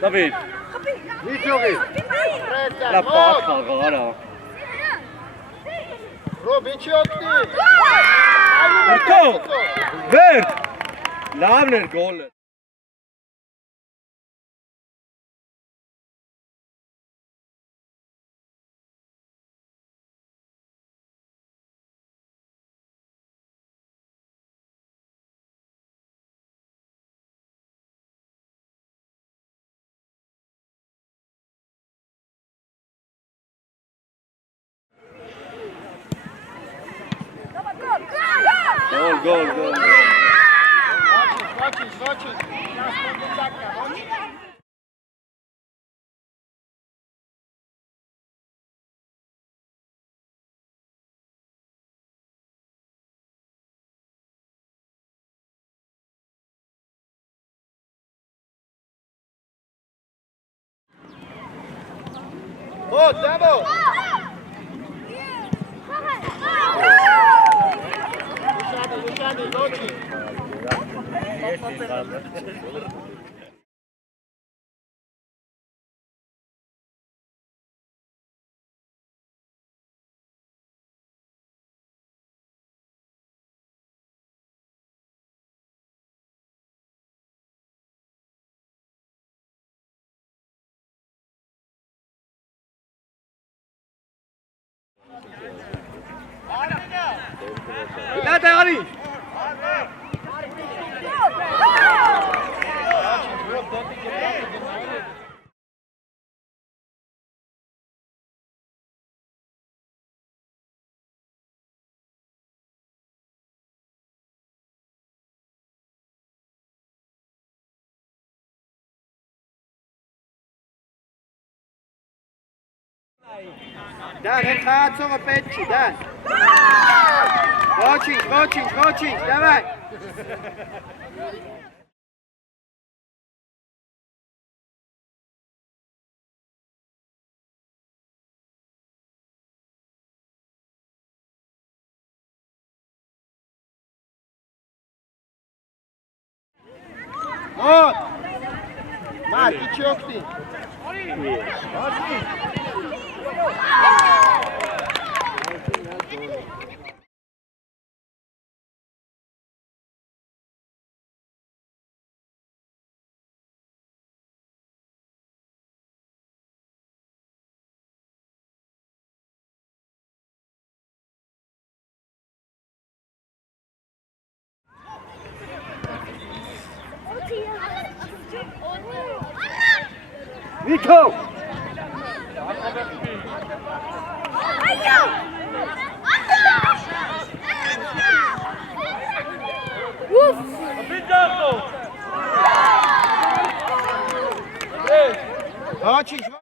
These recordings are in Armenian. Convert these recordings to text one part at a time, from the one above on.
David. Niet Jogi. La porta allora. Robiciotti. Marco. Vert. Lavner goal. Gol. Watch it. Oh, double! Luciani, Loci. Date Ali. Dan, het gaat zo een petje, Dan. Coaching, давай. Вот. Марк, и чёрт. Nico! Очень.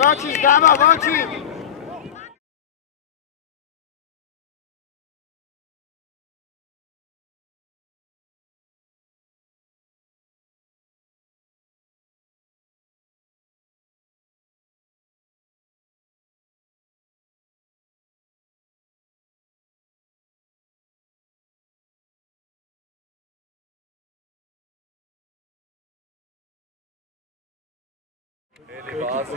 Vacic, Dava, Vacic! Ele base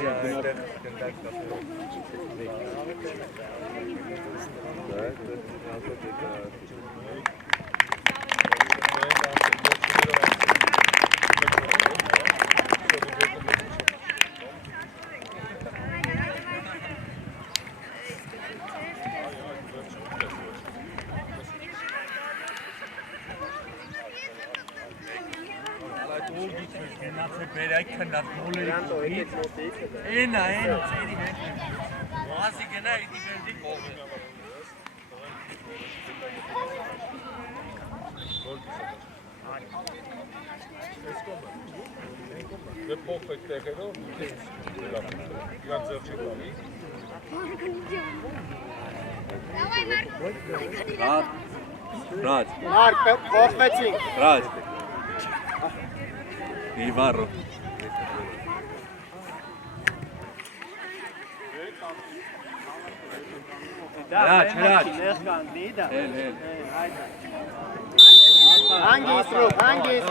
Գնացե բերայք քնած մոլերի Դրանտո կողմից։ եկեք մոտիկ։ Էնա, ծերի հետ։ Ոսի գնա իդի բերդի կողմը։ Դե փոխեք տեղերով։ Իրանց ձեռքի տալի։ Ռաջ, Մարկ, փոխվեցինք։ Ռաջ։ Իվարո։ Հրաչ, հրաչ։ Նեղ կանգնի դա։ Հել։ Հայտա։ Հանգիստ ռոք, հանգիստ։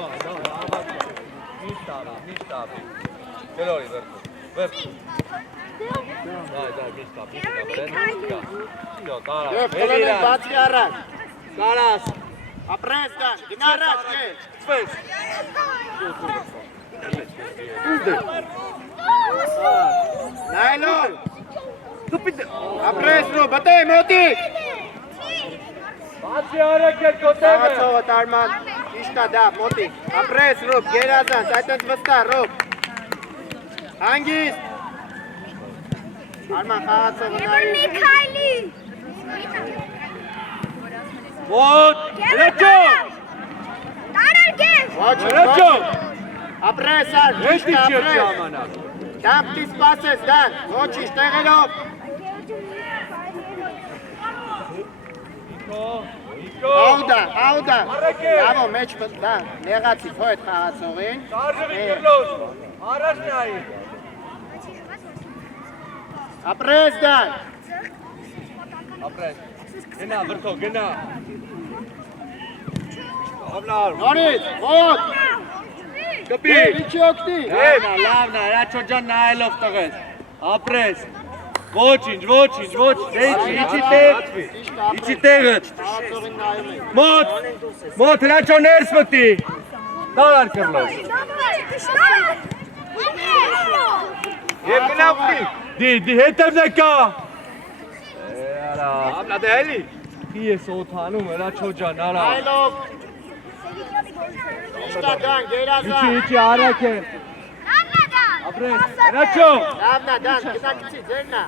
Միշտապի։ Գլորի վերքո։ Վերքո։ Դայ, միշտապի։ Եվ կլենեն բացի առաջ։ Կարաս։ Ապրես դան, գնա առաջ, կեչ։ Սպես։ Նայլոն։ Ապրես ռո, բտե մոտիկ։ Բացի արեք էր կոտևը։ Սաղացողը տարման, իշտա դա, մոտիկ։ Ապրես ռոբ, գերազանց, այդենց վստա ռոբ։ Հանգիստ։ Արման խաղացողը նայում։ Ոտ, հրաչո։ Ոչ, ապրես ար, Ես իշտա իչի ապրես։ ժամանակ։ Դամ պտիս պասես, դան, ոչիշ, տեղելով։ Աուդա, լավո մեջ դա, նեղացի թո էդ խաղացողին։ Շարժվի գրլոս, առաջ նայի։ Ապրես դան։ Ապրես, գնա, վրդո, գնա։ Ավլար, Նորից, ոտ, կպի։ իչի ոգնի։ Լավնա, հրաչո ջան նայելով տղես։ Ապրես, ոչինչ, իչի տեղ, իչի տեղը։ Խաղացողին նայում ենք։ Մոտ, հրաչո ներս մտի։ Դարար կրլոս։ Եվ գնա ուղի։ Դի հետև նեկա։ Արա, ամնա դե էլի։ Ի ես օթանում, հրաչո ջան, արա։ Նայլով։ Իշտա դան, գերազան։ Իչի արակ է։ Ապրես, հրաչո։ Լավնա դան, գնակիցի, ձերնա։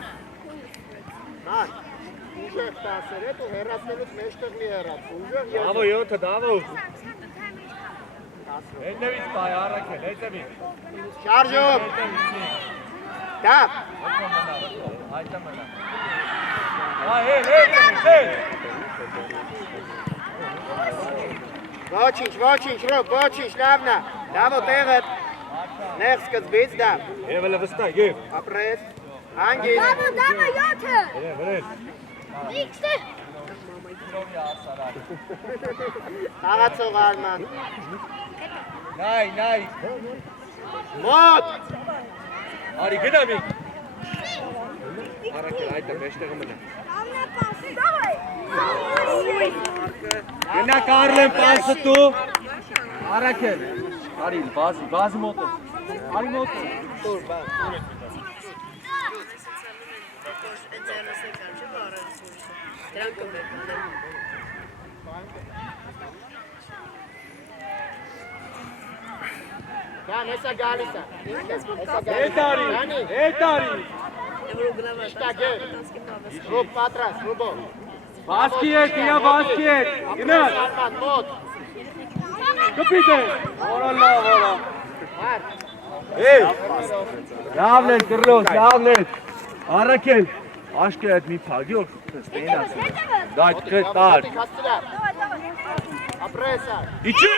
Ման, ուժեղ տասեր էտ ու հեռացնելուց մեջտեղ մի հեռաց, ուժեղ և։ Դավո, յոթը, դավո։ Հետևից բայ, արակ է, հետևից։ Շարժում։ Դապ։ Այդը մնա։ Ոչինչ, ռոբ, ոչինչ, լավնա։ Լավո տեղըտ։ Նեղ սկզբից դապ։ Եվ էլը վստա, եվ։ Ապրես։ Հանգիստ։ Վրես։ Խաղացող արման։ Նայ։ Մոտ։ Արի, գնա մի։ Արակ է, այդը մեջտեղը մնա։ Գնա կարլեմ պասը տու։ Արակ է։ Արի, բազի մոտը։ Արի մոտը։ Տոր, բազ։ Դան, հեսա գալիս է։ Հետարի։ Իշտա գեր։ Ռոբ պատրաս, ռոբով։ Բասկի հետ, իրա բասկի հետ։ Գնա։ Ապրես արման, մոտ։ Կպիտ է։ Որա։ Մարդ։ Լավն են, կրլոս, լավն են։ Արակել։ Աշկը այդ մի պագի որ ստեին ասել։ Դա այդ կտար։ Ապրես ար։ Իչի։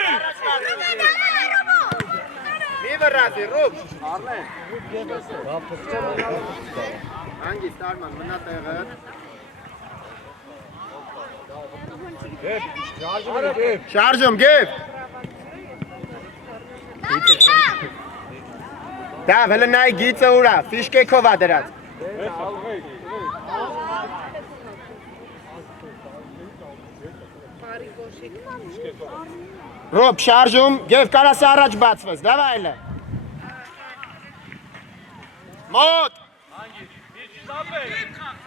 Մի վրացի, ռոբ։ Արլեն։ Հանգիստ արման, մնա տեղըտ։ Շարժում, գև։ Դա, վելը նայ գիծը ուրա, ֆիշկեքով ա դրած։ Ռոբ, շարժում, գև կարաս առաջ բացվես, դավա այլը։ Մոտ։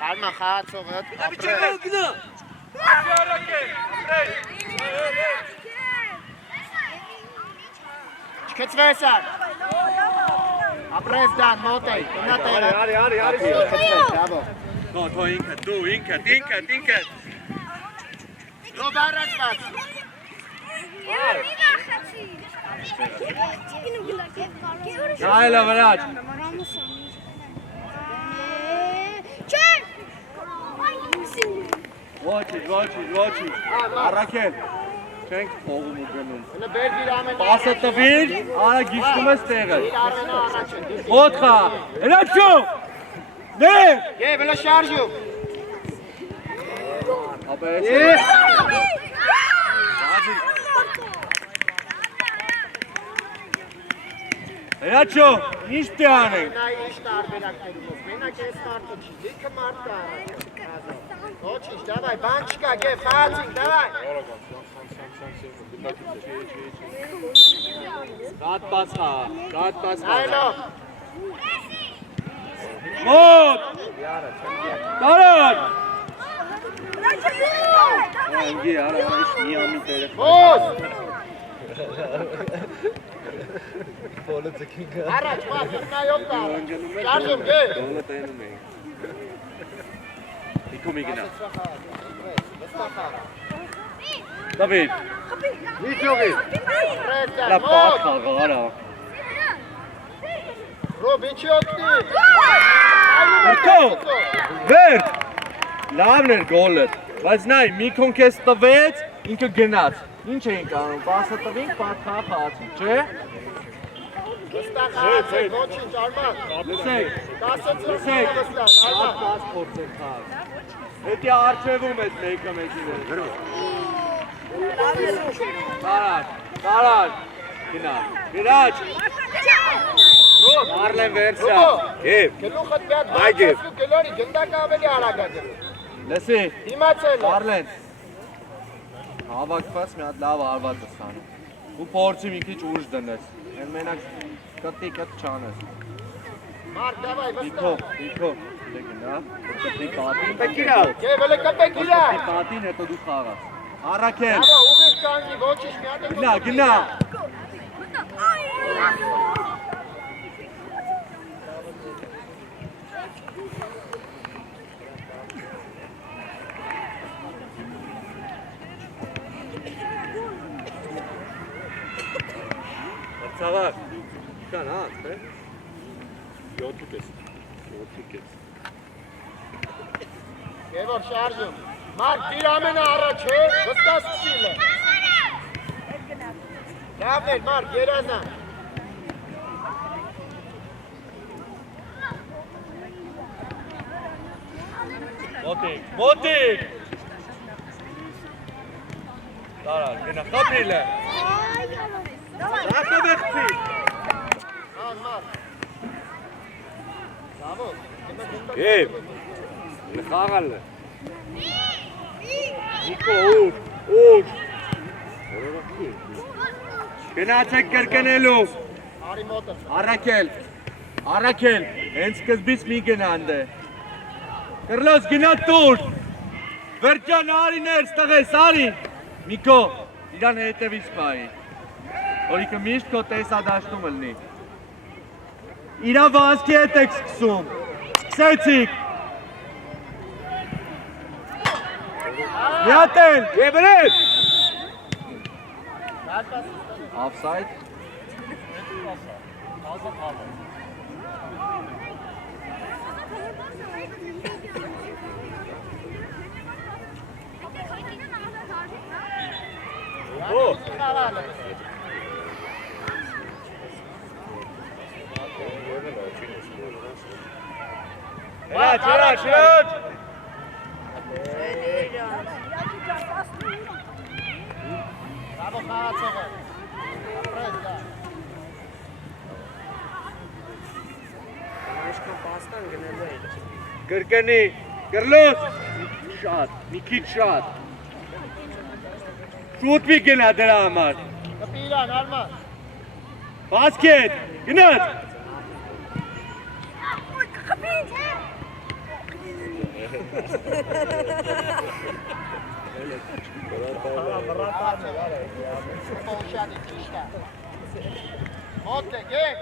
Արման խաղացողըտ, ապրես։ Չկծվես ար։ Ապրես դան, մոտ էի, տնա տերը։ Արի։ Բրավո։ Թո ինքդ, դու ինքդ։ Լոբ առաջ բաց։ Նայլա վրաջ։ Ոչի։ Առաքել։ Չենք փողում ու գնում։ Հնը բեր դիր ամենը։ Պասը տվիր, արա գիշտում ես տեղը։ Դիր ամենը առաջ են։ Ոտխա, հրաչո։ Ներ։ Եվ հլը շարժում։ Ապա Հրաչո, ինչ պիտի անենք։ Նա ինչ տարբերակներում ով, մենակ ես մարդը չի, լիքը մարդ կա առաջ։ Ոչինչ, դավայ, բան չկա, գև, խաղացինք, դավայ։ Շատ պասխա։ Այլով։ Մոտ։ Տարան։ Անգի, արա, ինչ մի ամի տերեխ։ Ոս։ Առաջ, բաց, տնայով կա։ Շարժում, գև։ Դոլը տենում ենք։ Իքո մի գնա։ Դավիթ։ Միջովի։ Ապրես դան, Լա մոտ։ պասխա, գարա։ Ռոբ, ինչի օգնի։ Արկո։ Վերդ։ Լավն էր գոլը, բայց նայ, մի քոն կես տվեց, ինքը գնաց։ Ինչ էինք անում, պասը տվինք, պասխա խացինք, չէ։ Վստահ խաղացեք, ոչինչ, արման։ Լսեք, 10 ծրով լսեք, վստահ, շատ արման։ պաս փորձենք խաղ։ Հետի արջևում ես մեկը մեկին էր։ Տարած, գնա, գրաչ։ Մարլեն վերցա, գև, Գլուխդ միատ այ գև։ բացասու կլորի, գնդակ ավելի արագ ադրու։ լսի, Դիմացել է։ Մարլեն, հավակված մի հատ լավ արված ես անում, ու փորձի մի քիչ ուժ դնես, են մենակ կտի կտ չանես, Մարդ, դավայ, իքո, վստահ։ դե գնա, կտի պատին, Գև, հլը կպեք իրա։ կտի պատին հետո դու խաղաս, առաքել, Դավա, ուղիղ կանգնի, ոչինչ, մի հատ է գնա, Ցավակ, կան հա, թե? 7.5 Գևոր, շարժում։ Մարդ, դիր ամենը առաջ է, վստահ սկիլ է։ Լավն էր, մարդ, երազան։ Մոտիկ, տարա, գնա, խապրիլ է, Ռախը վեղցի, Ան, մարդ։ Լավո։ Եվ, նխաղալ է, Նիկո, ուր, գնացեք կրկնելու, Արի մոտը։ առաքել, հենց սկզբից մի գնանդ է, կրլոս գնա տուր, վերջան արիներ ստղես, արի, Միկո, իրան հետևից պայի, որիկը միշտ քո տեսադաշտում ըլնի, իրա վազքի հետ եք սկսում, սկսեցիք, միատել, եբրետ, Offside. Շրոջ, Bravo, խաղացողը։ Ապրես դա։ կրկնի, կրլոս, մի քիչ շատ, շուտ մի գնա դրա համար, Կպի իրան, արման։ բասկետ, գնաց, Պողշանի ճիշտա։ Մոտ է, գեք։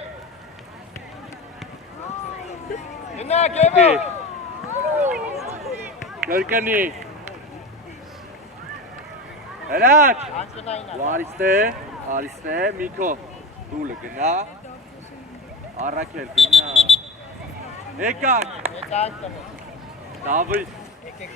Գնա գևո։ Կրկնի։ Հրաչ։ Անցնային։ Արիստե, Միկո։ Դուլը գնա։ Առաքել գնա։ Եկակ։ Եկանք տվեք։ Դավիթ։ Եկեք։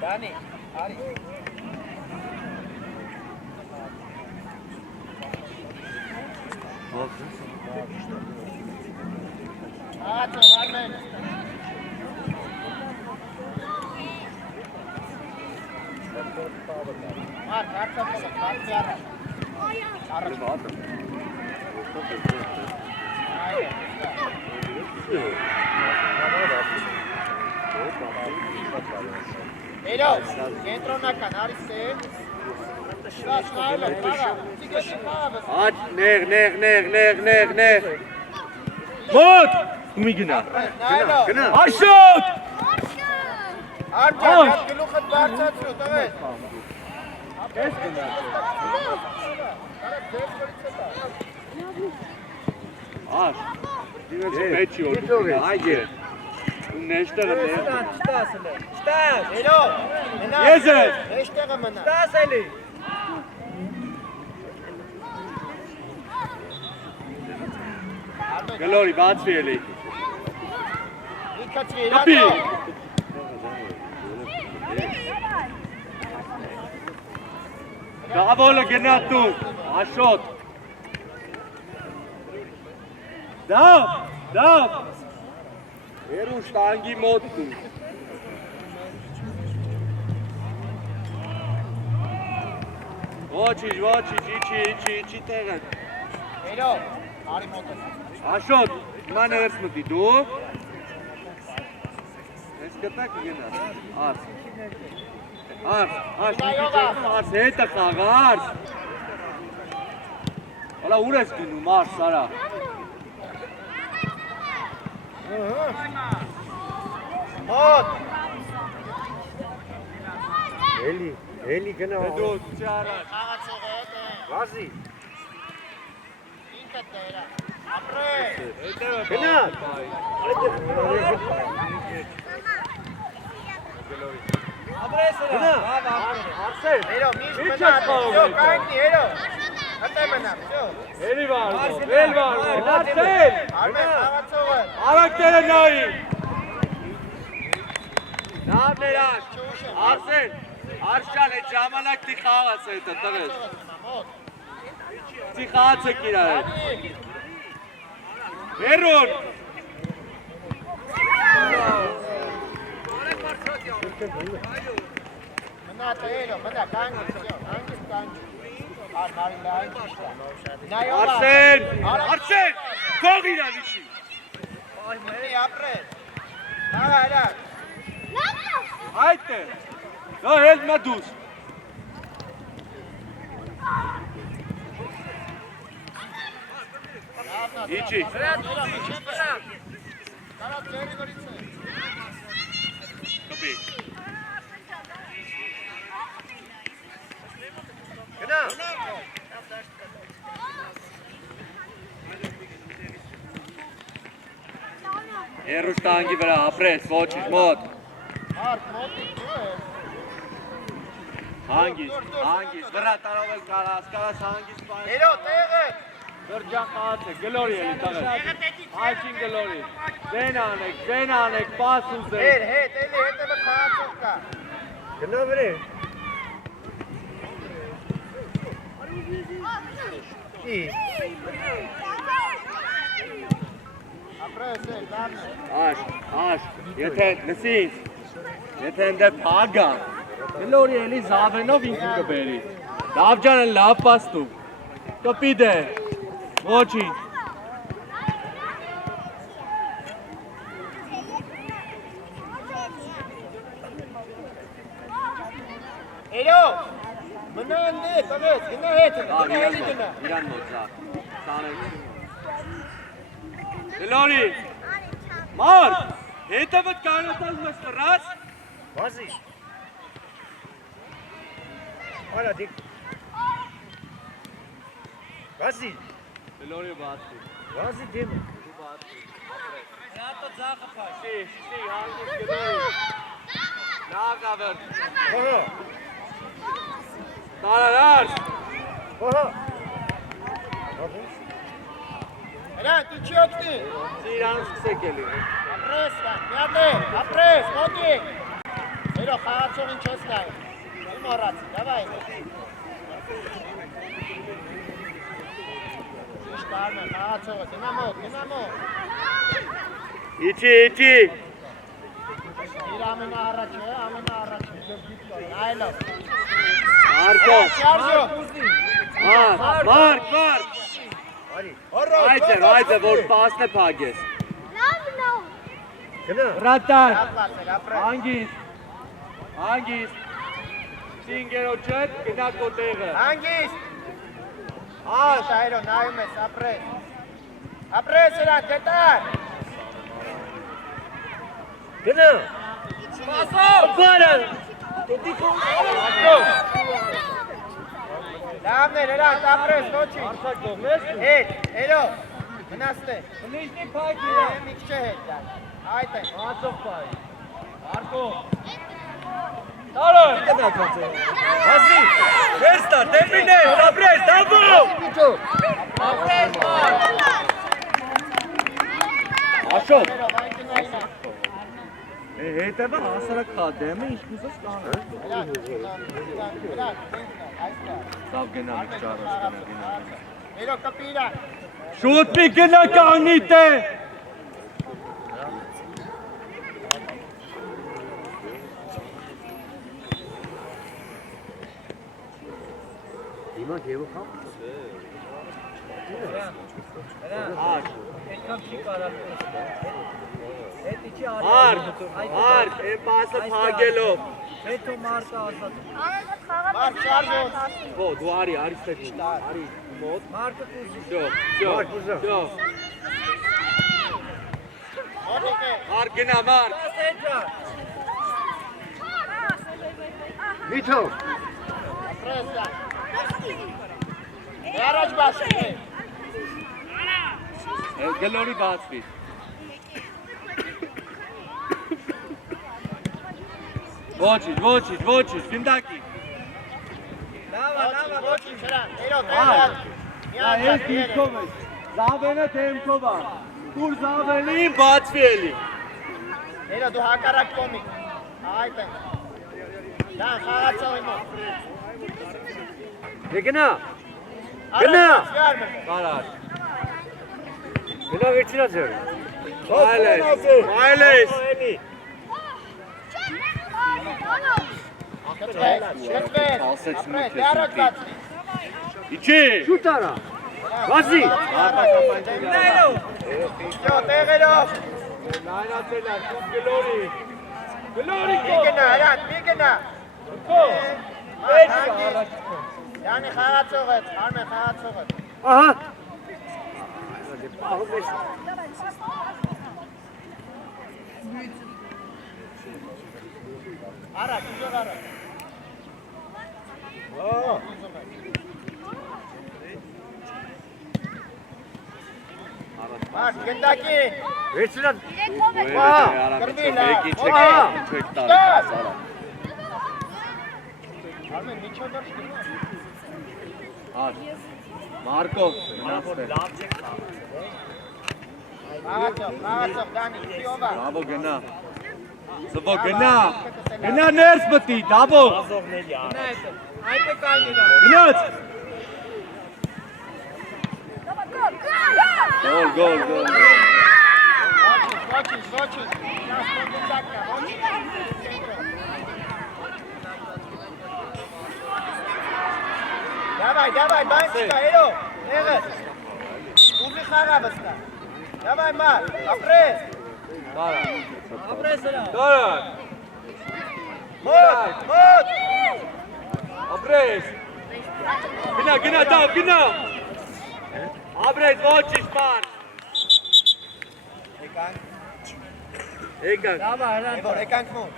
Dani, Ari. Amen. Mark, Elo, կենտրոնական, արիստե, շնայլը, պաղա, ծիկը շպաղը, Աչ, նեղ, մոտ, ումի գնա, գնա, աշոտ, արջան, հատ գլուխըտ բարձացրու, տվես, ես գնա, աշ, դիվեց մեջի օրդու, այգե, ու նեշտեղը նեղ, Elo, մնա, ես ես, նեշտեղը մնա, գլորի, բացվի էլի, ինքացրի, կպի, դավոլը գնա դու, աշոտ, դավ, երու շտանգի մոտ դու, ոչիչ, իչի տեղը, Elo, արի մոտը, աշոտ, հիմա ներս մտի դու, ես կտակ գնա, արս, հետը խաղ, արս, հալա ուր ես գնում, արս, արա, մոտ, Էլի գնա դու չարած, խաղացողը հետ է, Վազի ինքդ դերա, ապրե, գնա գնա Արսեն Elo, միշտ մնա, всё, կայնի, Elo, հտե մնա, всё, էլի վարվով, լացել, արմեն, խաղացողը, արակտերը նայի, նավ ներաշ, արսեն, արշան է ժամանակ տի խաղաց է հետը տղես, տի խաղաց է կիրար է, հերուն, մնա, Elo, մնա, կայնի, всё, հանգիստ կայնի, արմարի լայն ճիշտ է, Արսեն, կող իրան իչի, մնի, ապրե, նաղա, հելա, այդ է, նո հել մդուս, իչի, կարատ ձերի վրից է, կպի, գնա հերու շտանգի վրա ապրես, ոչիչ մոտ, մարդ, մոտիկ դու է, հանգիստ, վրա տարով էլ կարաս հանգիստ պայն, Elo, տեղ է, Գրջան խաղաց է, գլորի էլի տղես, այջին գլորի, ձեն անեք, պաս ուզեք, հետ, էլի հետևը խաղացող կա, գնա վրե ապրես է, լարն է, աշ, եթե լսից, եթե ընդե պագա, գլորի էլի զավենով ինքն կբերի, դավջանը լավ պաստու, կպիդ է, ոչինչ, Գնա ընդ, տվեց, գնա հետ, գնա էլի գնա։ Իրան մոտ լավ։ Սարեց։ Գլորի։ Մար, հետևդ կանոտալ մեզ տրած։ Վազի։ Արա դիք։ Վազի։ Գլորի բացի։ Վազի դեմ։ Հատը ձախը փաշ։ Շի, հանգիստ գլորի։ Լավ նավեր։ Ահա։ Տարարար։ Ահա։ Հրանտ, ինչի օգնի։ Սիրան սկսեք էլի։ Ապրես, միատե, ապրես, մոտի։ Հերո, խաղացող ինչ ես նայում։ Իմ առացի, դավայ։ Ճիշտ արմեն, խաղացողը, գնա մոտ։ Իչի։ Իր ամենաառաջը, այլով։ Մարկո։ Շարժո։ Մարկ։ Արի։ Այդը, որ պասն է պագես։ Գնա։ Ռատար։ Լավ բացել, ապրես։ Հանգիստ։ Սինգերո չետ, գնա կոտեղը։ Հանգիստ։ Հայրո, նայում ես, ապրես։ Ապրես իրան, դետար։ Գնա։ Բարը։ Լավն էր, իրան, ապրես, ոչի։ Արցակ դողնես։ Հետ, հերո, գնաստե։ Նիշնի պագի։ Միք չէ հետ դար։ Այդ է։ Ացող պայի։ Մարկո։ Տարը։ Վազի։ Վերստար, դեպինե, ապրես, դավո։ Ապրես, Աշո։ Հերո, վայնքի նայնա։ Հետևը հասարակ խադեմ է, ինչպես ես կանը։ Իրան, այստեղ։ Լավ գնա մի ճարս գնա։ Հերո, կպի իրան։ Շուտ մի գնա կանիտ է։ Հիմա գեու խամ։ Այդքան չի կարալ։ Այդ ինչի արի։ Արկ, է պասը պագելով։ Հետո մարտը ազատ։ Մարդ շարժո։ Ո, դու արի ստեղ, արի մոտ։ Մարտը կուզի։ Դո։ Մոտիկ է։ Մարկ գնա, մարկ։ Միթո։ Ապրես դար։ Առաջ բացի։ Գլորի բացվի։ Ոչինչ, գնդակի։ Ոչինչ, հրան, հերո, տեղատ։ Այս դիրքով է, զավենը թեմքով է, դուր զավենի բացվի էլի։ Հերո, դու հակարակ կոմիկ։ Այդ է։ Դան, խաղացողի մոտ։ Գնա։ Գնա։ Կարար։ Գնա վերջինա ձեր։ Այլես։ Կտվես, ապրես, դե առաջ բացվի։ Իչի։ Շուտ արա։ Վազի։ Յո, տեղերով։ Նայնացել է, շուտ գլորի։ Մի գնա, հրան, մի գնա։ Յանի խաղացող է, արմեն խաղացող է։ Ահա։ Առաջ, ուզող առաջ։ Մարդ, գնդակին։ Վերջինա։ Կրվի լավ։ Արմեն, միջով դարչ գնա։ Մարկո, Խաղացող, Դանի, պիովա։ Դավո գնա։ Զվո գնա։ Գնա ներս մտի, դավո։ Այդ է կանիրա։ Գնաց։ Գոլ։ Ոչինչ։ Давай, банчика, Հերո, եղես։ Ուզի խաղավս կա։ Давай, մար, ապրես։ Ապրես հրա։ Դարը։ Մոտ։ Ապրես։ Գնա, դավ, գնա։ Ապրես, ոչ ճիշտ Եկանք։ Եվոր, եկանք մոտ։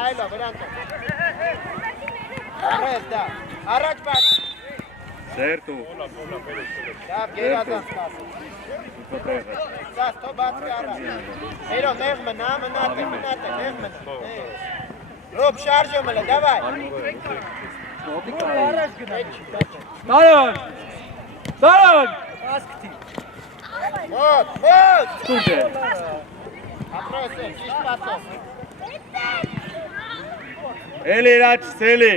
Այլո, վրանտո։ Արես դա, առաջ բաց։ Certo. Դավ գերադան սպասը։ Սաս, թո բաց կարա։ Հերո, նեղ մնա, մնատը, նեղ մնա։ Ռոբ, շարժո մլը, դավայ։ Առաջ գնա։ Տարան։ Մոտ։ Ստունդե։ Ապրես է, ճիշտ պասով։ Էլի ռաչ, սելի։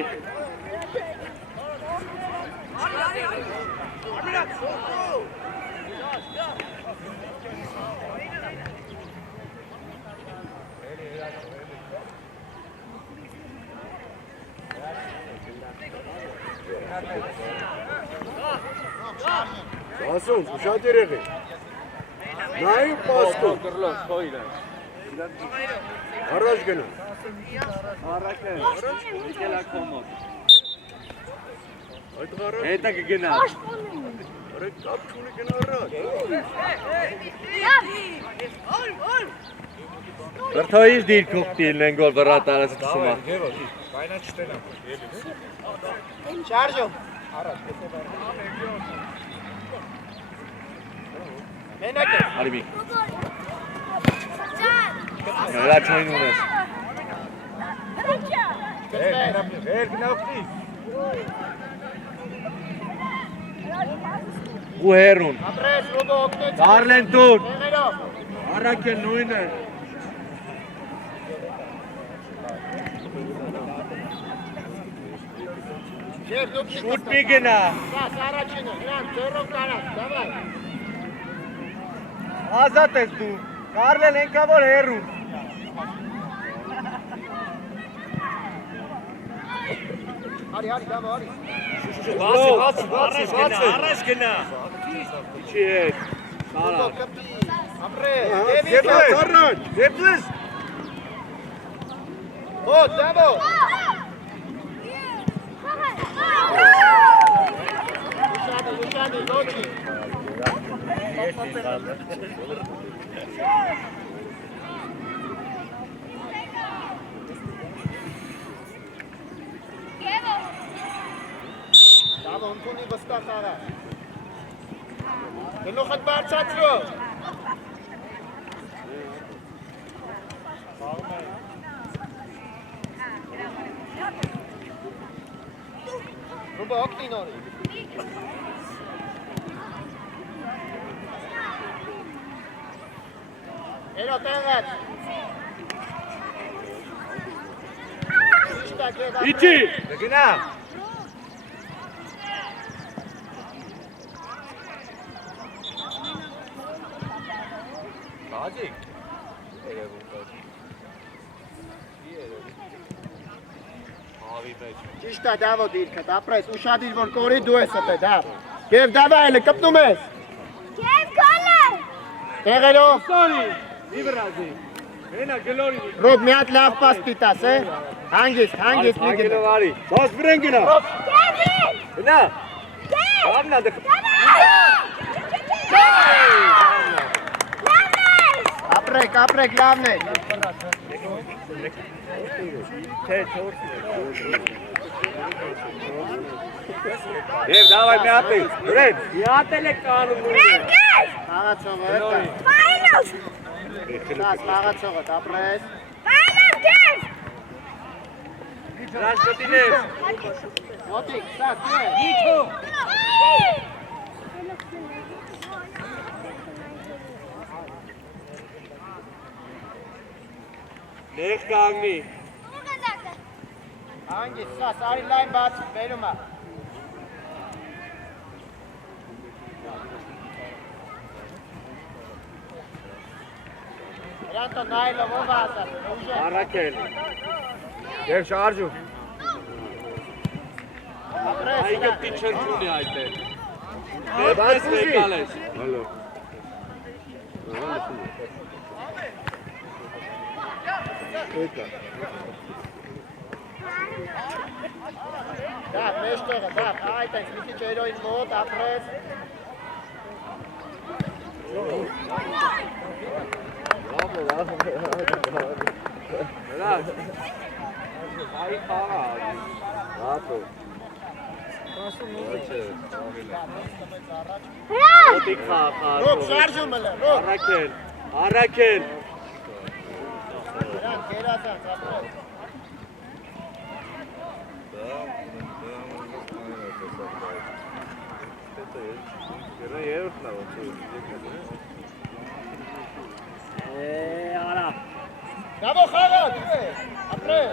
Ասում, շատ երեղի։ Նայում պասկում։ Առաջ գնա։ Եկելա կոմոդ։ Այդ առաջ։ Հետա կգնա։ Արեք կապ չունի գնա առաջ։ Վրթոյից դիր կողտիլն են գոլ վրատ արած կսումա։ Շարժո։ Առաջ, մենակ է։ Արիմի։ Ռաչ հոյն ունես։ Ու հերուն։ Ապրես, Ռոբո, օգնեց։ Կարլեն տուր։ Եղերով։ Առակ է նույն է։ Եվ դուք Շուտ մի գնա։ Սաս, առաջինը, նրան, ձերով կարած, դավայ։ Ազատ ես դու։ Կարլեն ենքավոր հերուն։ Արի, դավա, արի։ Առաջ գնա։ Իչի հետ։ Ռոբո, կպի, ապրես, Եպես առաջ, եպես։ Հոտ, դավո։ Լուշանի, լոչի։ Դավո, ընկունի վստահ արա։ Գնոխդ բարձացրո։ Ռոբո, օգնի նորի։ Էրո, տեղած։ Իշտա գեդա։ Իչի։ Գնա։ Բաժիկ։ Ճիշտա դավո դիրքդ, ապրես, ուշադիր որ կորի դու ես ըպե, դավ։ Եվ դավա էլը, կպնում ես։ Կև կոլը։ Տեղերով։ Սորի։ Մի վրազի։ Հենա գլորի։ Ռոբ, մի հատ լավ պաս պիտաս, է։ Հանգիստ մի գնա։ վարի։ Բաս վրեն գնա։ Կևի։ Գնա։ Ամնա դխ։ Ապրեք, լավն է։ Թե թորս։ Եվ դավայ մի հատ էլ, գրեն։ Մի հատ էլ եք կանում ուր։ Խաղացողը հետ կա։ Final. Սաս խաղացողը ապրես։ Final game. Դրանց գտիներ։ Մոտիկ, սաս դե։ Նեղ կանգնի։ Անգի, սաս, արի լայն բաց, բերում է։ Հրանտո նայլով ով ասար, ուժը։ Առակել։ Եվ շարժում։ Ապրես, Այգպտի չրչունի այդ է։ Բաց Դեպպես եկալ ես։ Հալո։ Եկա։ դավ, մեջտեղը, դավ, այդ ենք, մի քիչ երոյին մոտ, ապրես։ Դրանց։ Այ խաղա։ Հատո։ Մոտիկ խաղա։ Ռոբ, շարժում ըլը, ռոբ։ Առակել։ Առակել։ Դրանք, գերազանց, ապրես։ Արա։ Դավո խաղա, դուք է, ապրես։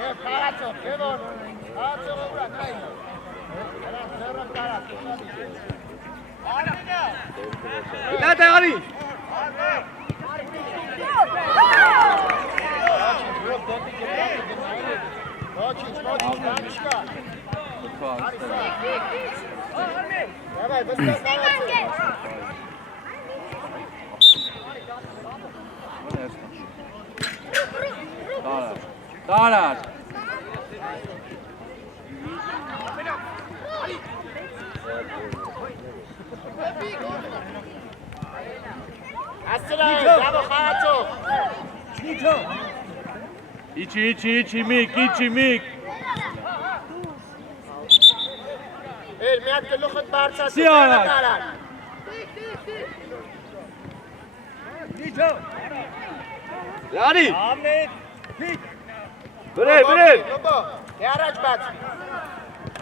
Եվ խաղացող, եվոր, խաղացող ուրա, նայնը։ Դրանք ձեռով կարած, Դա դարի։ Ոչինչ, բան չկա։ Давай, быстрее խաղացող։ Տարած։ Ասրա, դավո խաղացող։ Իչի միկ, իչի միկ։ Էլ մի հատ գլուխդ բարձրացու, Սի արա։ տարան։ Լարի։ Ամեն։ Բրել, բրել։ Ռոբո, դե առաջ բաց։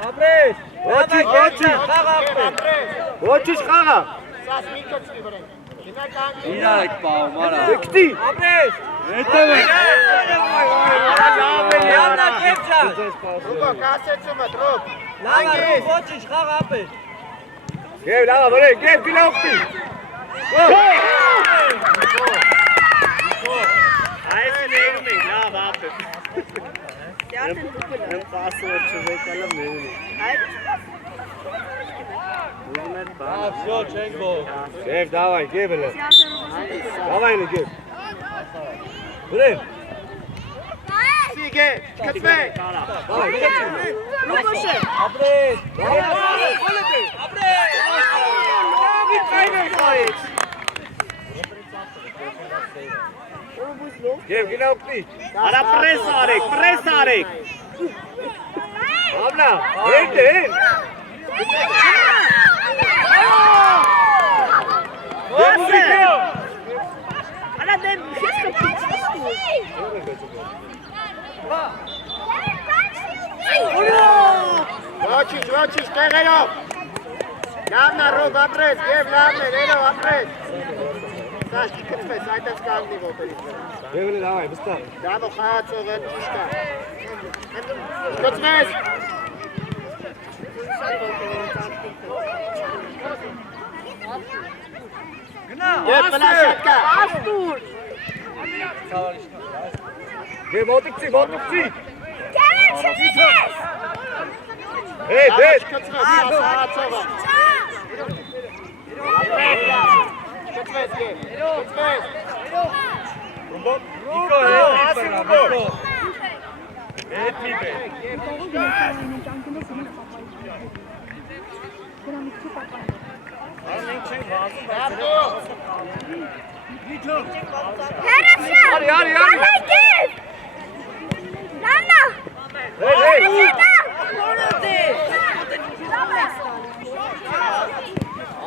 Ապրես։ Ոչինչ, ոչինչ։ Խաղ ապրես։ Ապրես։ Ոչինչ խաղա։ Սաս մի կծվի վրեն։ Գնա կանգնի։ Իրար եք պահում, արա։ Դեկտի։ Ապրես։ Հետև եք։ Լավնա կեպչա։ Ռոբո, կասեցում ըտ, ռոբ։ Լավա ոչինչ խաղ ապրես։ Եվ լավա, բրել, եվ գլոպտի։ Այս ներում ենք լավ ապրես։ Եմ պասոր չվեկալը ներում ենք։ Всё, չենք ով։ Եվ դավայ, եվ էլը։ Դավայ էլը, եվ։ Բրել։ Սիգե, կծվեք։ Դավայ, գետացում։ Ապրես։ Եվ գլոպտի։ Արա պրես արեք։ Ամնա, հետ է, հետ։ Արա դեմ շեշտը Ոչինչ, տեղերով։ Լավն է, ռոբ, ապրես, և լավն է, ներով, ապրես։ Սաշ, չի կծվես, այդպես կանգնի ոտերից։ Եվ էլը դավայ, բստա։ Դավո խաղացող է, ճիշտ է։ Կծվես։ Եվ պլաշատ կա։ Եվ մոտիկցի, մոտիկցի։ Կերեն Հետ, հետ։ Կծվես, խաղացողը։ Ապրես, կծվես, եվ, կծվես։ Նիկո, Նիկո։ Էդ մի բե։ Արի, կես։ Լանա։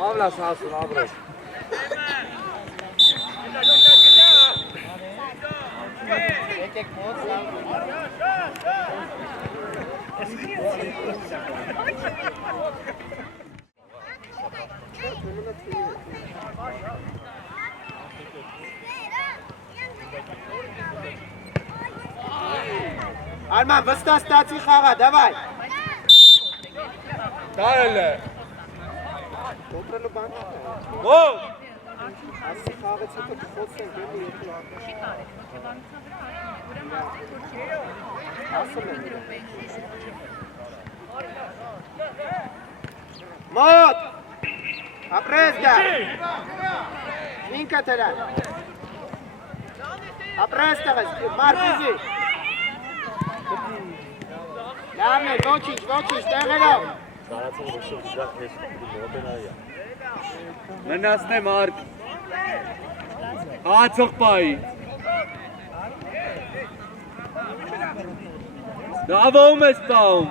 Ավլաս ասում, ավլաս։ Եկեք մոտ լավ։ Արման, վստահ ստացի խաղա, դավայ։ Տարել է։ Կոտրելու բան չկա։ Ո՞վ։ Ասի խաղից հետո կխոցեն գեմի երկու հատ։ Ասում եմ։ Մոտ։ Ապրես գա։ Ինքա տերան։ Ապրես տղես, Մարկուզի։ Լավն է, ոչինչ, տեղերով։ Կարացող վշով դիգակ ես մոտենայա։ Մնացնե մարդ։ Հացող պայի։ Դավոում ես պաում։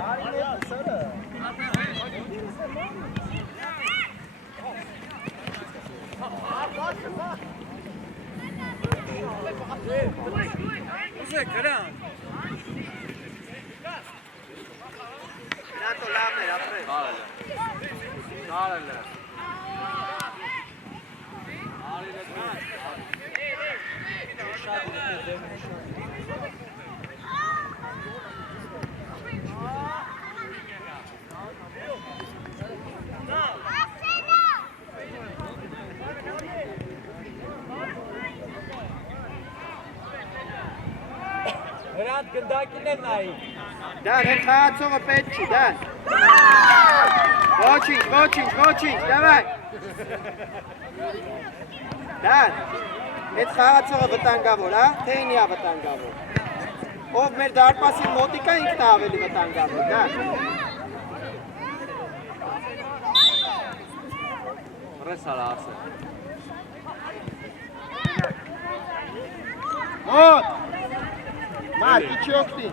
Ուզե գրան։ Նատո լավն էր, ապրես։ Կարել է։ Հրանտ գնդակին են նայի։ Դան, հետ խաղացողը պետք չի, դան։ Ոչինչ, դավայ։ Դան, հետ խաղացողը վտանգավոր, հա, թե ինիա վտանգավոր։ Ով մեր դարպասի մոտիկա ինքն ավելի վտանգավոր, դան։ Ռես արա ասը։ Մոտ։ Մարկ, իչի օգտի։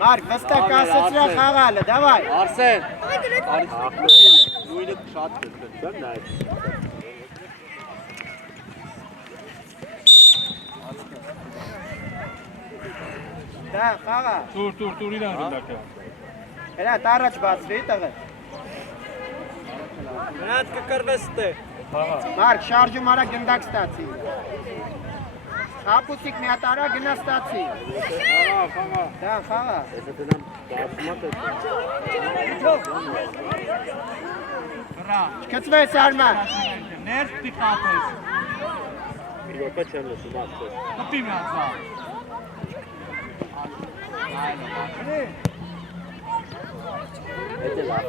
Մարկ, վստահ կասեցրա խաղալը, դավայ։ Արսեն։ Նույնը շատ կրկն։ Նայ։ Դա, խաղա։ Տուր իրան գնդակը։ Հենա, տարաչ բացրի, տղը։ Հրանտ կկրվեստե։ Մարկ, շարժում արա գնդակ ստացի։ Հապուսիկ մի հատ արա գնա ստացի։ Խաղա։ Դա, խաղա։ Եթե դնամ դասմատ է։ Հրա։ Չկծվես արման։ Ներս պիտի խապես։ Յոկա չեմ լսում ասես։ Կպի մի հացա։ Եթե լավ է։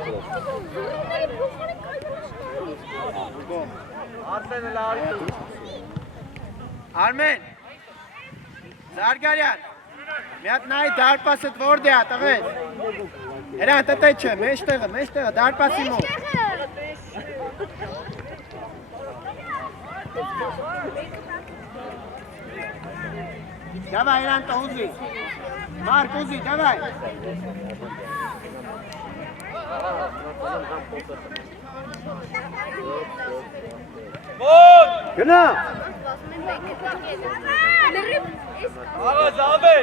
Արսենը լարի։ Արմեն։ Զարգարյան։ Մի հատ նայի դարպասըտ որդ է հա, տղես։ Հենա, տտե չէ, մեջտեղը, դարպասի մոտ։ Դավայ, հենան տա ուզի։ Մարկ ուզի, դավայ։ Մոտ։ Գնա։ Աղազ աբե։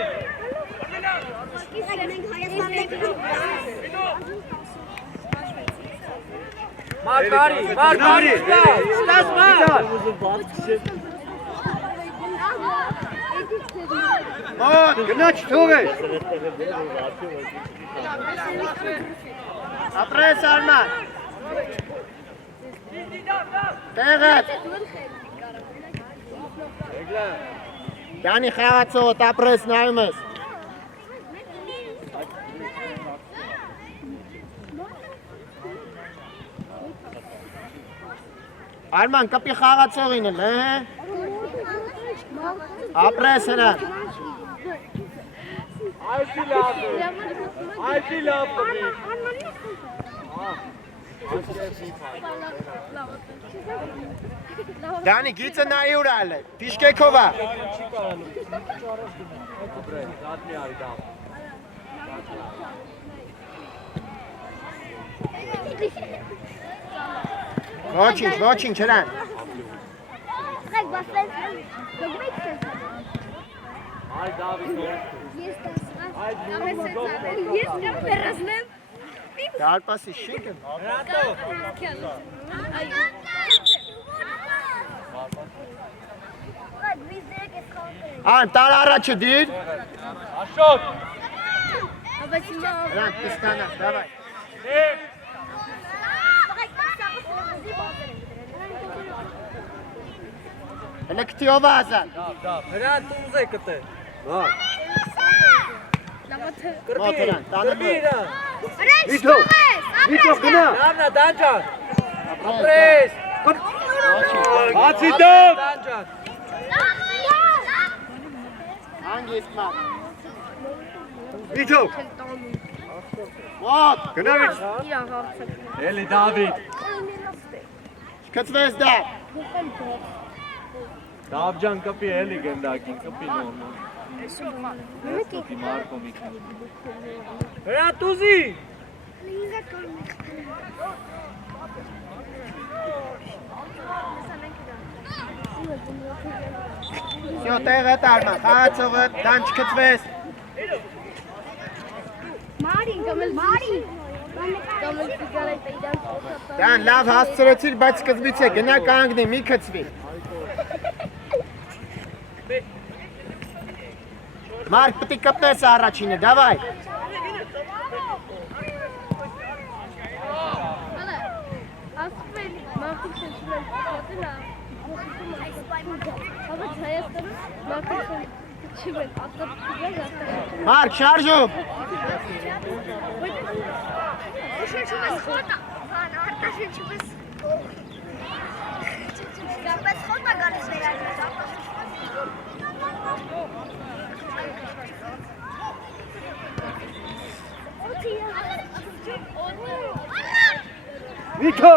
Մարկարի, ստաս մար։ Մոտ, գնա չթողես։ Ապրես արման։ Տեղդ։ Դանի խաղացողդ ապրես նայում ես։ Արման, կպի խաղացողին էլ, Ապրես հրան։ Այսի լավ է։ Այսի լավ է։ Դանի գիծը նայի ուր ալ է, պիշկեքով է։ Դատմի արի դամ։ Ոչինչ հրան։ Ղեք բասպես, դոգրեք ես։ Այ Դավիթ։ Ես կամ վերացնեմ։ Դարպասի շիկը։ Ան տար առաջը դիր։ Աշոտ։ Հրան կստանա, դավայ։ Հլը կտիով ազան։ Հրան տուզ է կտե։ Մոտ հրան, տանը մոտ։ Վիթո, գնա։ Լավնա դանջան։ Ապրես։ Հացի դեմ։ Դանջան։ Հանգիստ մատ։ Վիթո։ Մոտ, Գնավից։ Էլի Դավիթ։ կծվես դա։ Դավջան կպի էլի գնդակին, կպի նորմալ։ Կպի Մարկո միքան։ Հրան տուզի։ Սյո տեղը տարմա, խաղացողը, դան չկծվես։ Դան լավ հասցրեցիր, բայց սկզբից է, գնա կանգնի, մի կծվի։ Մարկ պտի կպնես առաջինը, դավայ։ Մարկ, շարժում։ Վիթո։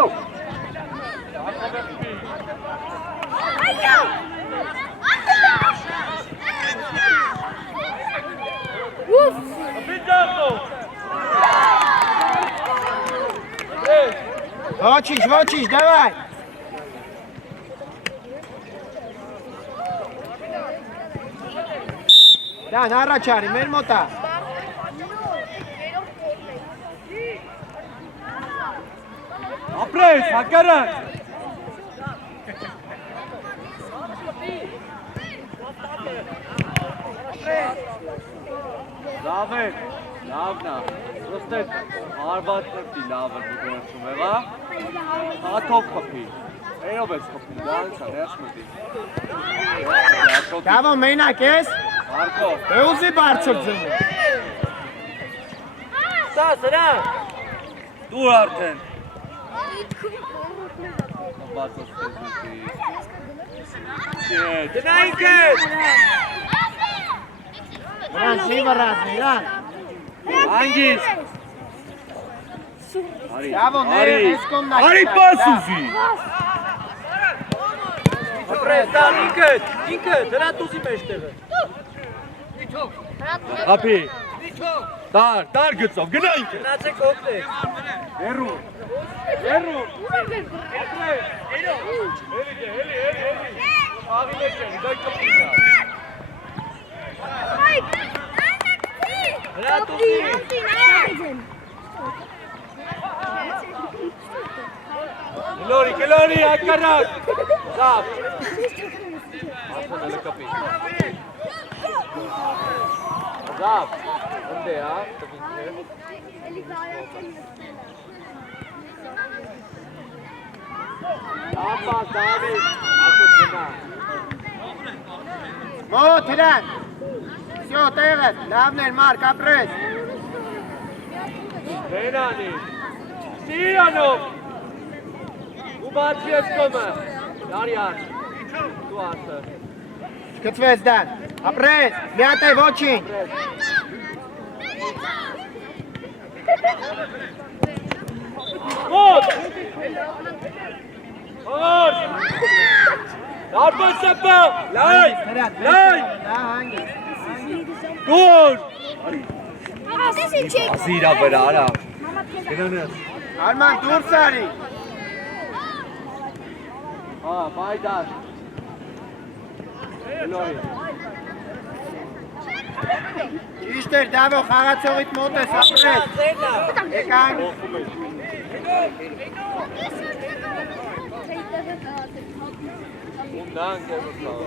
Ոչինչ, դավայ։ Դան առաջ արի, մեր մոտա։ Ապրես, հակարակ։ Լավ է, լավն է, պրոստե հարված նրտի լավ է դուգերցում եղա, հաթով խպի, էրով ես խպի, դանց է, ներս մտի։ Դավո մենակ ես, Մարկո, էուզի բարձր ձնում։ Սաս հրան։ դու արդեն։ Բացոս տեսնուքի։ Դնայինք ես։ Հրան, չի վրացնի, հրան։ Հանգիստ։ Դավո, ներև ես կոմնակ։ Արի պաս ուզի։ Ապրես, դան ինքդ, հրան տուզի մեջ տեղը։ Ապի, տար գծով, գնա ինքը։ Գնացեք օգտեք։ Հերու։ Աղին է չեն, դայ կպիզա։ Հրան տուզի։ Կլորի, հակարակ։ Զավ։ Ասոն էլը կպի։ Զավ, ընդ է, տվինք է։ Ապա, Դավիթ, ասոն գնա։ Մոտ, հրան։ Սյո, տեղը, լավն էր, Մարկ, ապրես։ Բենանի, Սիրանով։ Ու բացի ես կոմը, Դարյան, դու ասը։ Կծվես դան, ապրես, միատ է ոչին։ Ո՛տ։ Ո՛տ։ Դարբասապա, լայ, լայ։ Գոր։ Ասես ինչի։ Ասիրա վրա, արա։ Արման դուրս արի։ Հա, բայդար։ Ճիշտ էր, Դավո, խաղացողիդ մոտ ես, ապրես։ Եկան։ Ունდან გებოსავ.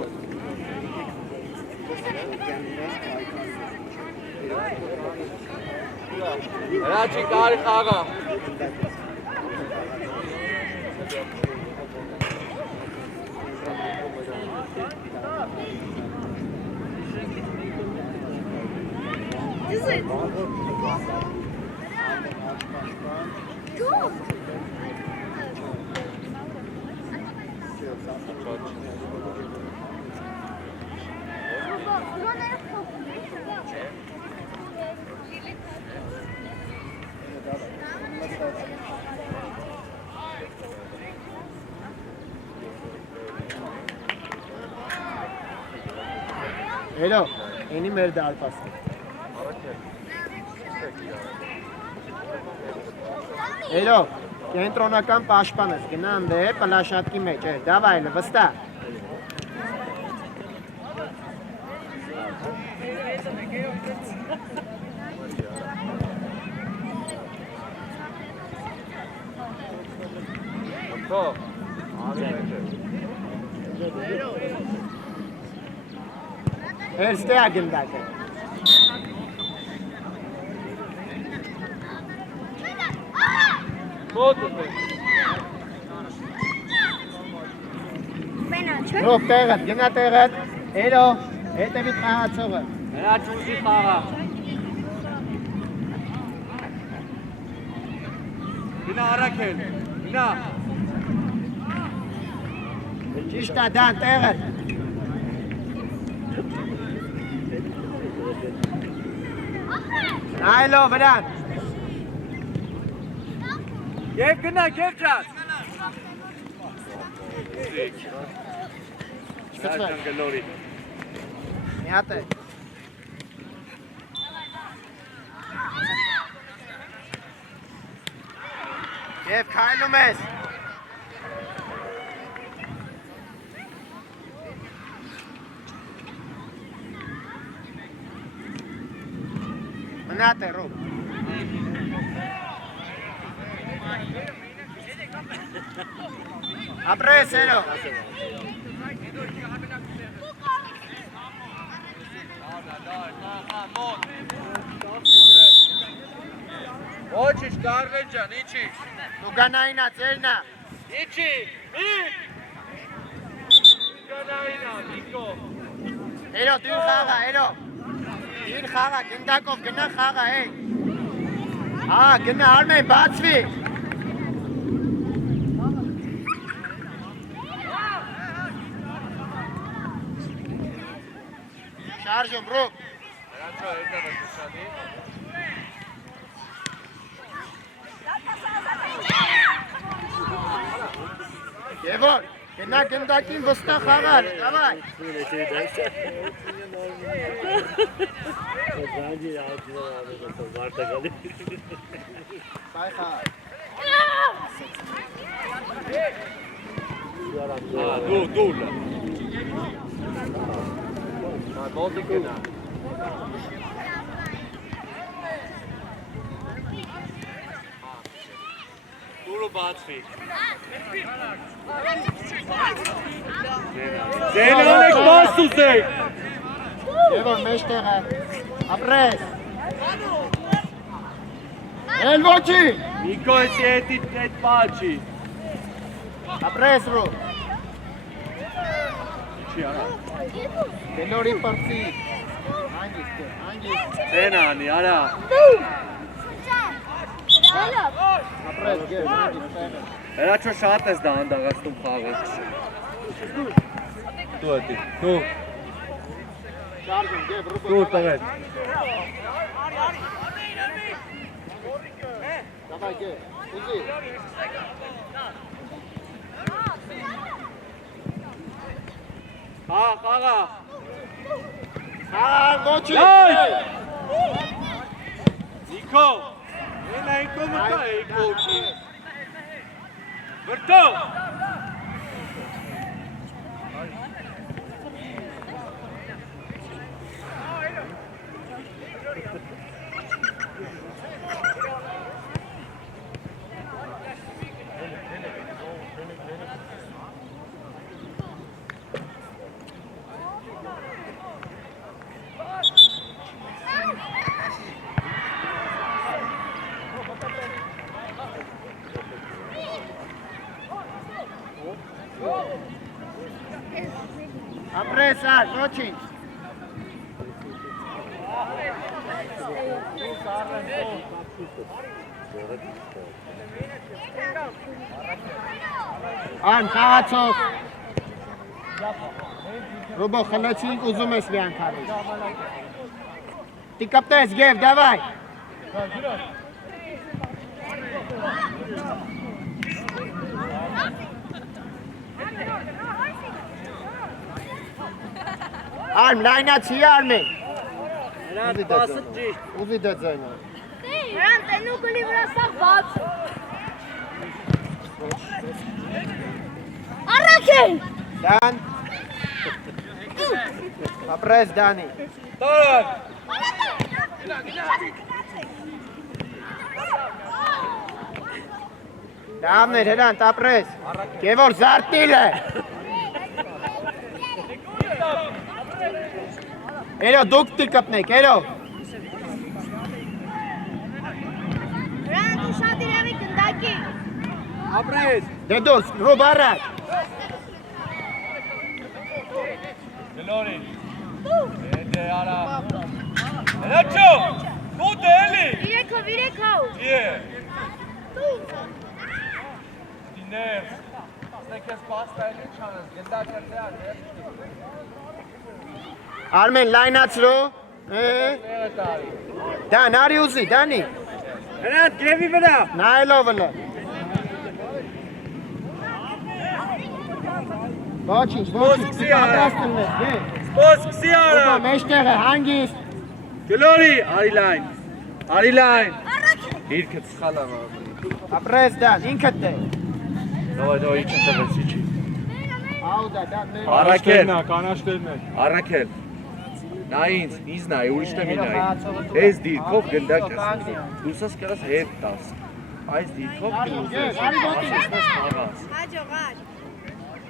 რაჭი კარი ხაღა. Is it? Go. Hello, any mer dalpas. Hello, կենտրոնական պաշտպան ես, գնան դե պլաշատկի մեջ, դավայ, վստահ։ Erste agındaki. Ben açıyorum. Yok teğet, yine teğet. Elo, ete bir kaçığı. Რაჭი ხაღა. Գնա արաքել. Գնա. Ճիշտ է դան teğet. Այլո, վրան։ Եվ գնա, կերջած։ Շաճան գլորի։ Միատ է։ Եվ քայլում ես։ Մնատ է ռոբ։ Ապրես էրո։ Ոչիշ, Կարլեն ջան, իչիշ։ Դու գանայինա, ծերնա։ Իչի, իչ։ Գանայինա, Նիկո։ Էրո, դույր խաղա, էրո։ Դույր խաղա, գնդակով գնա խաղա, հեյ։ Հա, գնա, արմեն, բացվի։ Շարժում, ռոք։ Նրանցո հետը վշանի։ Եվոր, գնա գնդակին վստահ խաղար, դավայ։ Բայ խաղար։ Դուլ։ Մոտի գնա։ Դուրը բացվի։ Ձենանեք մաս ուզեք։ Եվոր, մեջ տեղը, ապրես։ Էլ ոչի։ Նիկո էսի էտիտ էտ պաչի։ Ապրես ռոք։ Ինչի արա։ Գելորի պրծի։ Հանգիստ է, հանգիստ։ Ձենանի, արա։ Hello. Ապրես, գեր, հանգիստ տեղը։ Հերա չո շատ ես դա հանդաղաստում խաղը։ Դու էտի, դու։ Շարժում, գև, ռուբո։ Դու տղեկ։ Դավայ, գև, ուզի։ Աղա։ Ոչի։ Նիկո։ Ենա ինքո մտա է կոչի։ Վրտո։ Ապրես ար, ոչինչ։ Արմ, խաղացող։ Ռուբո, խլեցինք, ուզում ես լիան քարից։ Տիկապտես, գև, դավայ։ Արմ, լայնացի արմեն։ Նրան պասը ճիշտ։ Ուզի դա ձայնը։ Նրան տենու գլի վրա սաղ բաց։ Առաքել։ Դան։ Ապրես Դանի։ Տարան։ Դամներ հրանտ, ապրես։ Գևոր զարդնիլ է։ Էրո, դուք տիկպնեք, էրո։ Նրան ու շատ իրավի կնդակի։ Ապրես։ Դե դոս, ռոբ առաջ։ Գլորի։ Դե արա։ Հրաչո։ Կուտ էլի։ Իրեքով։ Իե։ Դիներ։ Ստեքես պաստա էլի չանես, գնդակը դե Արմեն լայնացրո։ Դան, արի ուզի, Դանի։ Հրանտ, գևի վրա։ Նայելով ըլը։ Ոչինչ, պատրաստն ես, դե։ Սպոս կսի արա։ Ուբո, մեջտեղ է, հանգիստ։ Գլորի, արի լայն։ Իրքը ծխալ եմ։ Ապրես Դան, ինքդ դե։ Դո իչը տվեց իչի։ Աուդա, Դան, մեր։ Առաքել։ Կանաշտերն է։ Առաքել։ Նա ինձ նայ, ուրիշ տեմի նայ։ Այս դիրքով գնդակ ես։ Դուսս կրաս հետ տաս։ Այս դիրքով գնդակ ես։ Հաջողար։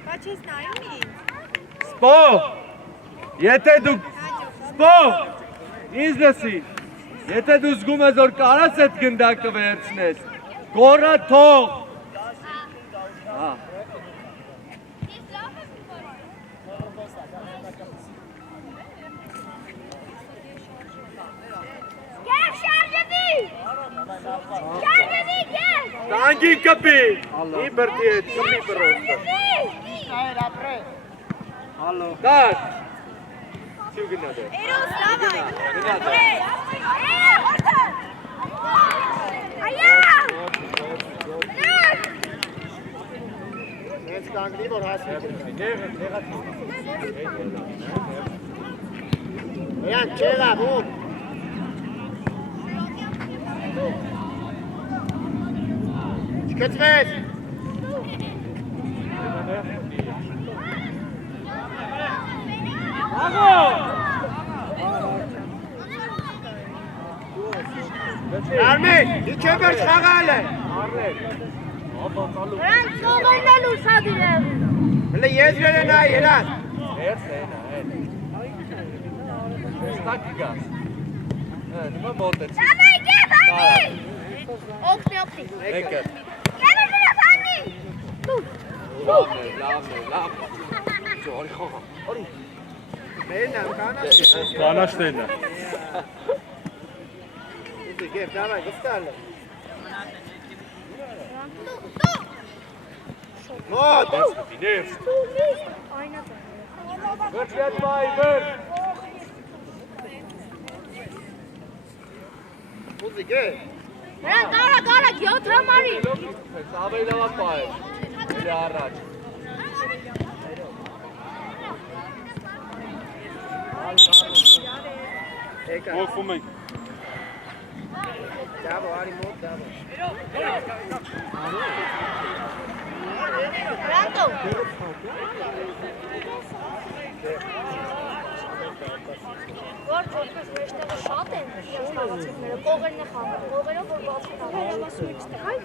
Բայց ես նայում ինձ։ Սպո։ Եթե դու Սպո։ Ինձ լսի։ Եթե դու զգում ես որ կարաս այդ գնդակը վերցնես, գոռա թող։ Հա։ Տանգի կպի, ի բրդի հետ, կպի բրոստը։ Այր, ապրես։ Հալո։ Դար։ Սիու գնա դե։ Էրոս լավայ։ Գնա դե։ Այա։ Ես կանգնի, որ հասնի։ Եան, չեղա, ում։ Չկծվես։ Արմեն, իչե վերջ խաղալ է։ Նրան ծողոյնելու շատ իրավի։ Հլը եզրել է նայ, հրան։ Երս է նա, Ստակի գաս։ Նմա մոտեց։ Դավայ գև, հանի։ Օգնի։ Եկը։ Գևը վրա, հանի։ Լավ։ Ճորի խողա։ Օրի։ Մերն եմ, կանաշ։ Կանաշտերն է։ Ուզի, գև, դավայ, վստալ է։ Մոտ։ Դինես։ Վերջ վետ բայ, վերջ։ Ուզի գե։ Նրան կարակ 7 համարի։ Ավելի լավ պահ է։ Էլի առաջ։ Ողջում ենք։ Դավո, արի մոտ դավո։ Ռանդո։ Որպես մեջտեղը շատ են ստացածները, կողերն է խաղում, կողերով որ բացվում է, այլև ասում եք ստեղ, այ։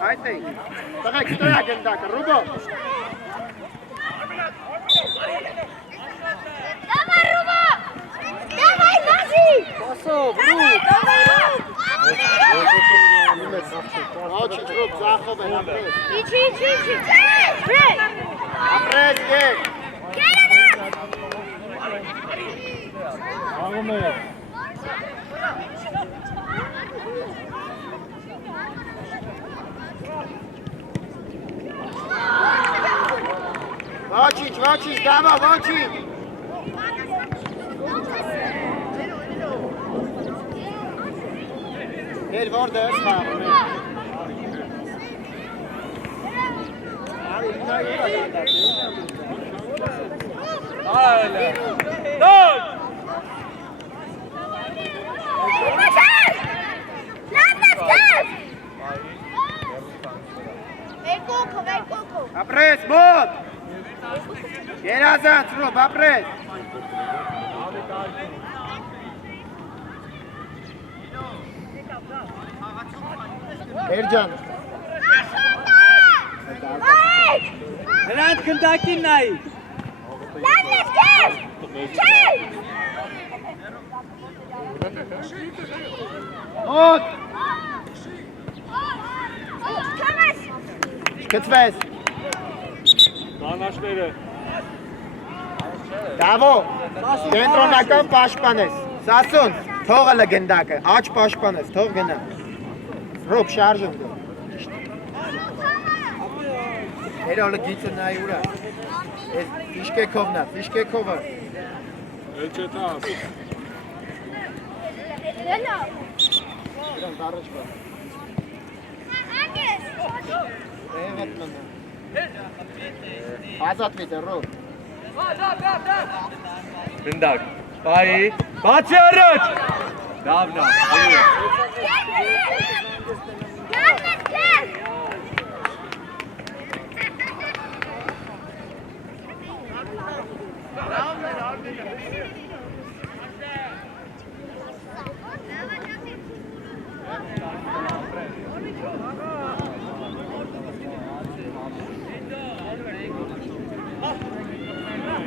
Այդ է։ Տղեկ ստրա գնդակը, Ռուբո։ Դավայ Ռուբո։ Դավայ Վազի։ Ասով, Ռուբ։ Ոչինչ, Ռուբ, ձախով են ապրես։ Իչի։ Բրե։ Ապրես գե։ Աղում է։ Ոչինչ, դավո, ոչինչ։ Էլ որտե՞ս խաղում է։ Արի, Այլե։ Դոչ։ Երկոքով։ Ապրես, մոտ։ Երազանց, Ռուբ, ապրես։ Էրջան։ Նրանց քնդակին նայի։ Լանես կես։ Չէ։ Մոտ։ Չամես։ Գծվես։ Կանաչները։ Դավո, կենտրոնական պաշտպան ես։ Սասուն, թողը լգնդակը, աչ պաշտպան ես, թող գնա։ Ռոբ, շարժում դու։ Երոլը գիծը նայի ուրա։ Ես ֆիշկեքովն է, ֆիշկեքովը։ Էլ չէ դա ասում։ Լենա։ Իրան դարыч բա։ Անգես։ Էվետ մնա։ Ազատ վիտ է, Ռոբ։ Քնդակ։ Պայի։ Բացի առաջ։ Դավնա։ Լանես կես։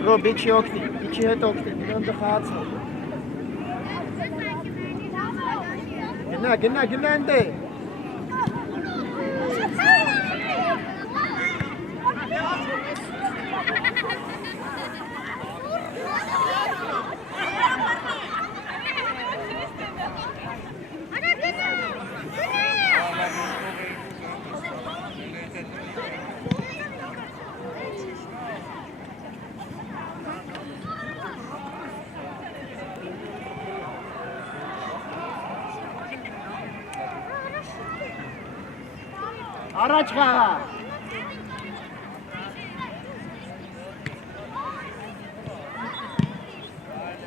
Ռոբ, իչի օգնի, իչի հետ օգնի, իրան դխացը։ Գնա ընդ է։ Առաջ խաղա։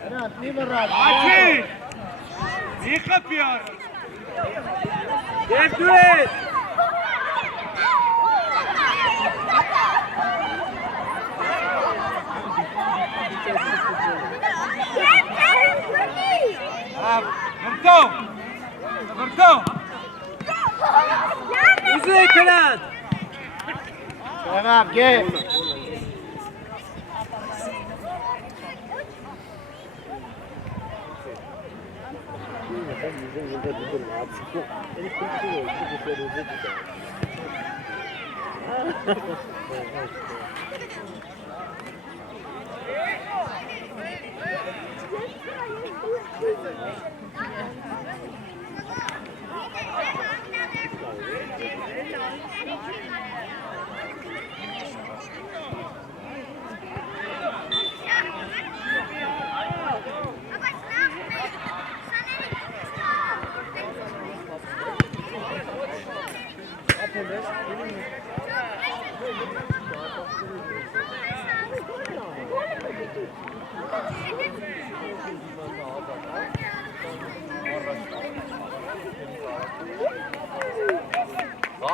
Հրատ, մի մռատ։ Աչի։ Մի խփի առաջ։ Եվ դու ես։ Վրդո։ Ուզի քնած։ Շեղավ, գե։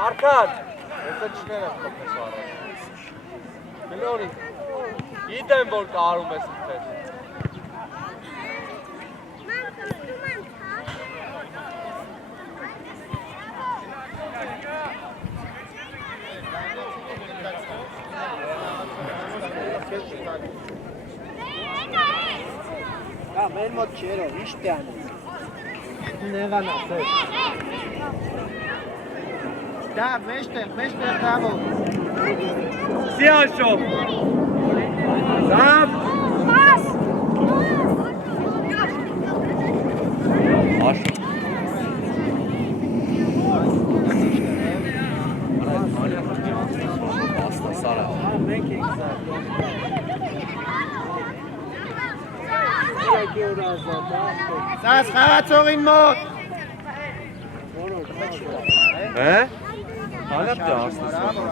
Arkan! Եթե չներ եմ խփես առաջ։ Գլորի, գիտեմ, որ կարում ես իպեր։ Հա, մեր մոտ չերով, ինչ թե անես։ Նեղանա, սեր։ Da, մեջտեղ, դավո։ Սիաշով։ Զավ։ Աշ։ Աստասարա։ Մենք ենք Սաս խաղացողին մոտ։ Հե? Անապ դա աստասարա։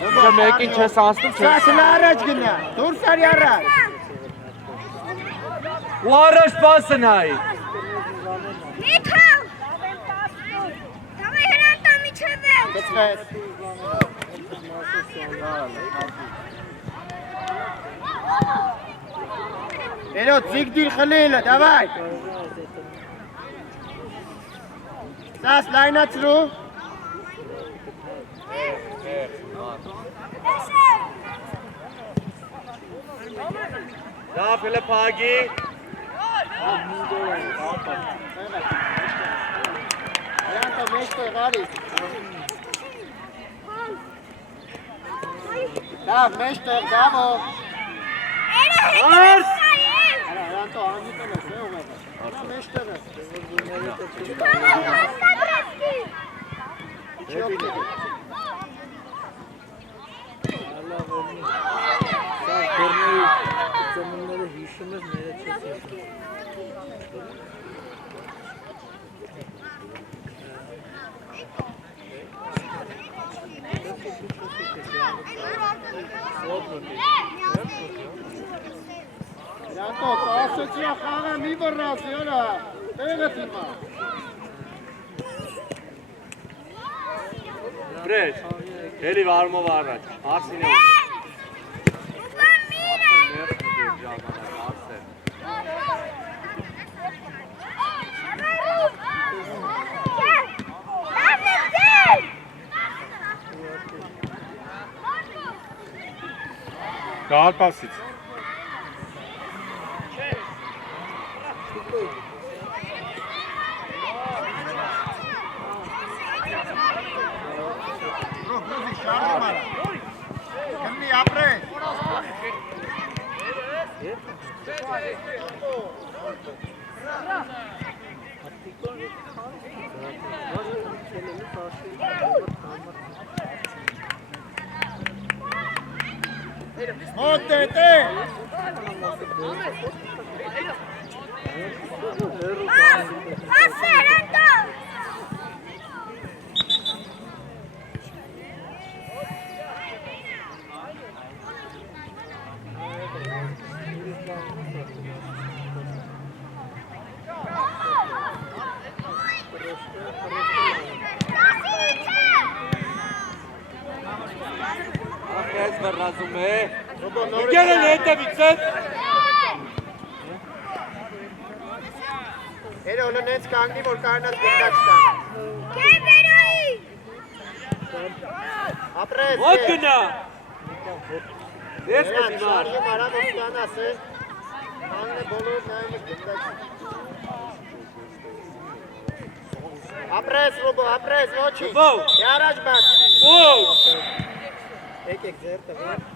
Դե մեկին չես ասնում, Սաս առաջ գնա, դուրս արի առաջ։ ու առաջ պասը նայի։ Միքալ! Դավայ հրանտա միջև է։ Գծվես։ Երոտ, զիգդիր խլիլը, դավայ։ Սաս լայնացրու։ Զավ, հելը պագի։ Հրանտա մեջտեղ արի։ Դավ, մեջտեղ, դավո։ Արս։ Հրանտա անիտեն ես, ուղեղը։ Հրա մեջտեղ ես։ Հրանտա, ասեցիա խաղը մի վռած, յորա, տեղը թիմա։ Բրեջ, հելի վարմով առաջ, արսին է Գալ պասից։ Կմնի ապրես։ Մոտ տե։ Ասեր, անդո։ Ախես վրազում է, ուգեր են հետևից էտ։ Հերո լնեց կանգնի, որ կարնած գնդակ ստան։ Կեր վերոյի։ Ապրես։ Ոտ գնա։ Ես Նրան կդիմար։ շարժում արա, որ ստանաս է։ Անգը բոլոր նայմը գնդակ։ Ապրես, Ռոբո, ապրես, ոչի։ Ո՞վ։ Յարաջ բաց։ Ո՜վ։ Եկեք ձեր տվեք։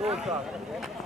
Go,